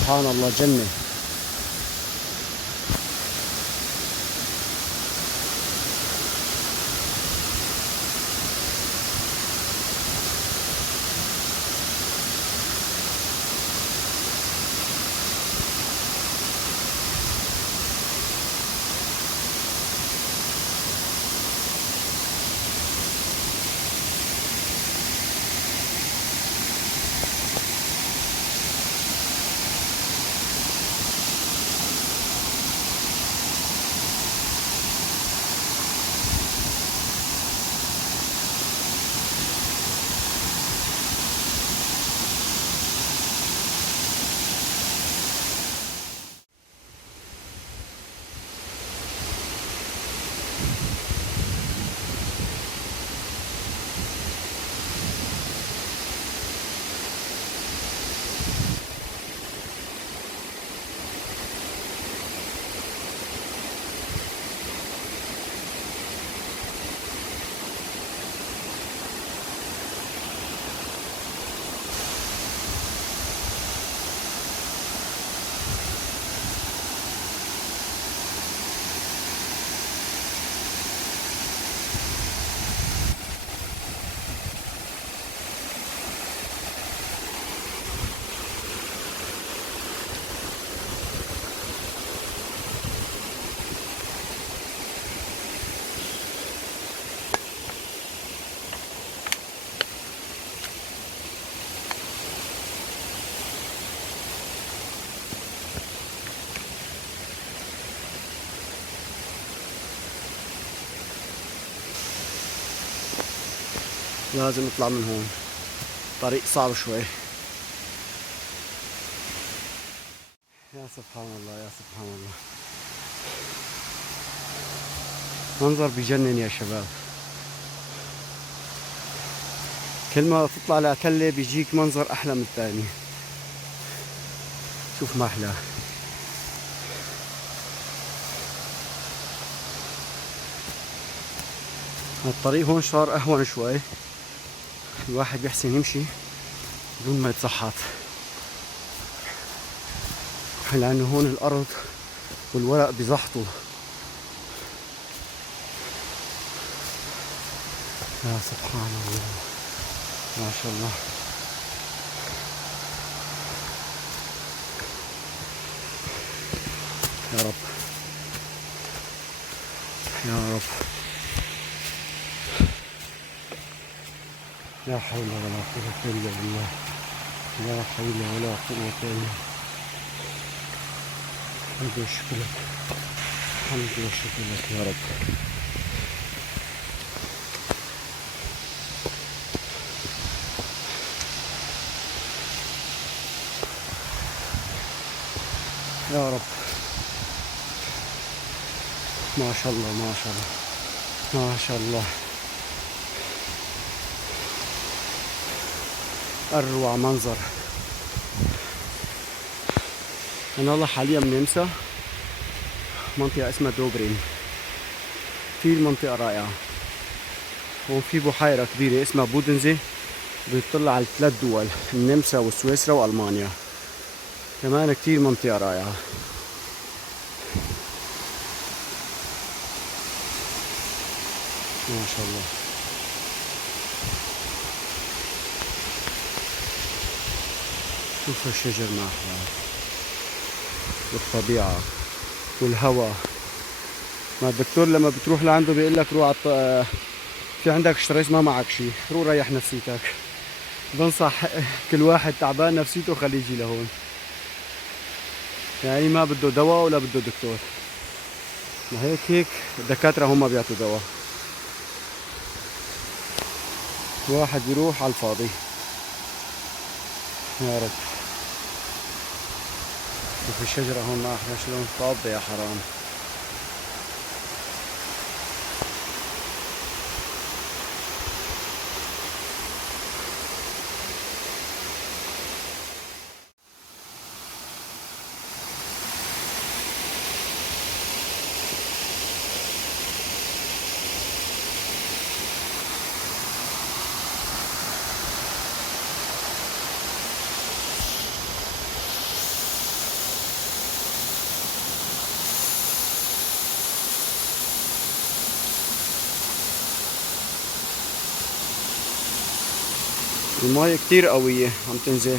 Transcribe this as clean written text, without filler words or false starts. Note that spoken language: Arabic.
سبحان الله جنة. لازم نطلع من هون، طريق صعب شوي. يا سبحان الله يا سبحان الله، منظر بجنن يا شباب. كل ما تطلع لتلة بيجيك منظر أحلى من الثاني. شوف ما أحلاه. الطريق هون صار أهون شوي، الواحد بيحسن يمشي بدون ما يتزحط، لأنه هون الأرض والورق بيزحطوا. يا سبحان الله ما شاء الله. يا رب يا رب، لا حول ولا قوة إلا بالله، لا حول ولا قوة إلا. الحمد والشكر لك، الحمد والشكر لك يا رب. يا رب ما شاء الله ما شاء الله ما شاء الله، أروع منظر. أنا والله حاليا بنمسا، منطقة اسمها دوبرين، كتير منطقة رائعة. هون في بحيرة كبيرة اسمها بودنزي بتطل على 3 دول، النمسا وسويسرا وألمانيا. كمان كتير منطقة رائعة. ما شاء الله. شوف الشجر ما أحلاه، والطبيعة والهواء. ما الدكتور لما بتروح لعنده بيقول لك روح في عندك ستريس ما معك شيء، روح ريح نفسيتك. بنصح كل واحد تعبان نفسيته خليه يجي لهون، يعني ما بده دواء ولا بده دكتور. ما هيك الدكاترة هم بيعطوا دواء، واحد بيروح على الفاضي. يا رب. شوف الشجرة هون ما أحلى شلون طابة يا حرام. المايه كتير قوية عم تنزل.